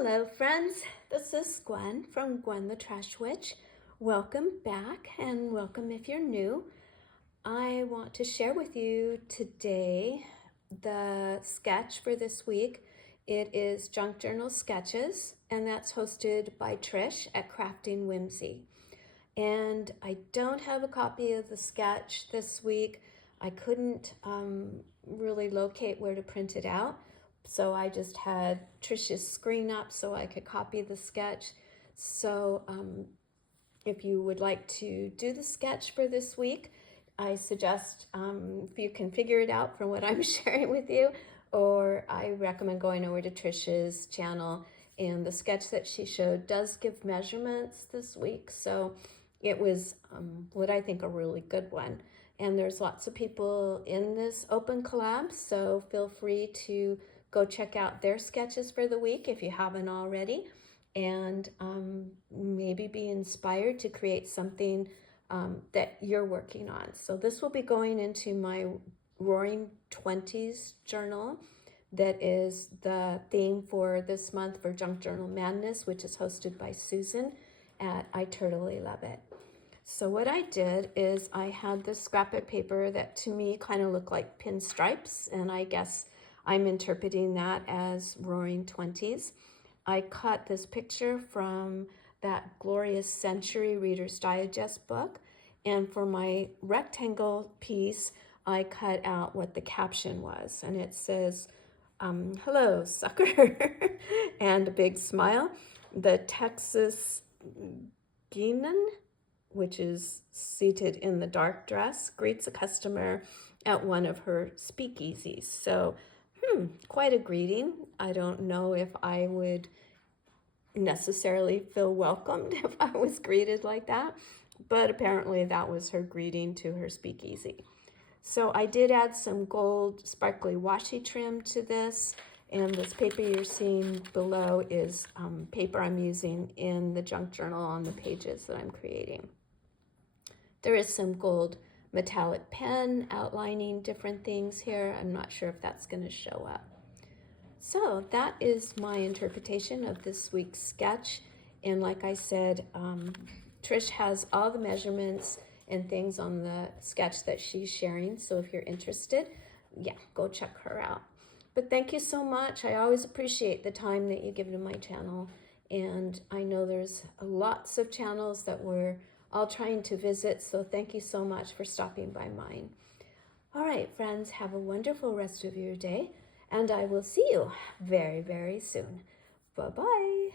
Hello friends, this is Gwen from Gwen the Trash Witch. Welcome back and welcome if you're new. I want to share with you today the sketch for this week. It is Junk Journal Sketches and that's hosted by Trish at Crafting Whimsy. And I don't have a copy of the sketch this week. I couldn't really locate where to print it out. So I just had Trish's screen up so I could copy the sketch. So if you would like to do the sketch for this week, I suggest if you can figure it out from what I'm sharing with you, or I recommend going over to Trish's channel. And the sketch that she showed does give measurements this week. So it was what I think a really good one. And there's lots of people in this open collab, so feel free to go check out their sketches for the week if you haven't already, and maybe be inspired to create something that you're working on. So this will be going into my Roaring 20s journal. That is the theme for this month for Junk Journal Madness, which is hosted by Susan at I Totally Love It. So what I did is I had this scrap of paper that to me kind of looked like pinstripes, and I guess I'm interpreting that as Roaring 20s. I cut this picture from that Glorious Century Reader's Digest book, and for my rectangle piece, I cut out what the caption was, and it says, hello, sucker, and a big smile. The Texas Guinan, which is seated in the dark dress, greets a customer at one of her speakeasies. So, quite a greeting. I don't know if I would necessarily feel welcomed if I was greeted like that, but apparently that was her greeting to her speakeasy. So I did add some gold sparkly washi trim to this, and this paper you're seeing below is paper I'm using in the junk journal on the pages that I'm creating. There is some gold metallic pen outlining different things here. I'm not sure if that's going to show up. So that is my interpretation of this week's sketch. And like I said, Trish has all the measurements and things on the sketch that she's sharing. So if you're interested, yeah, go check her out. But thank you so much. I always appreciate the time that you give to my channel. And I know there's lots of channels that we're all trying to visit, so thank you so much for stopping by mine. All right, friends, have a wonderful rest of your day, and I will see you very, very soon. Bye-bye.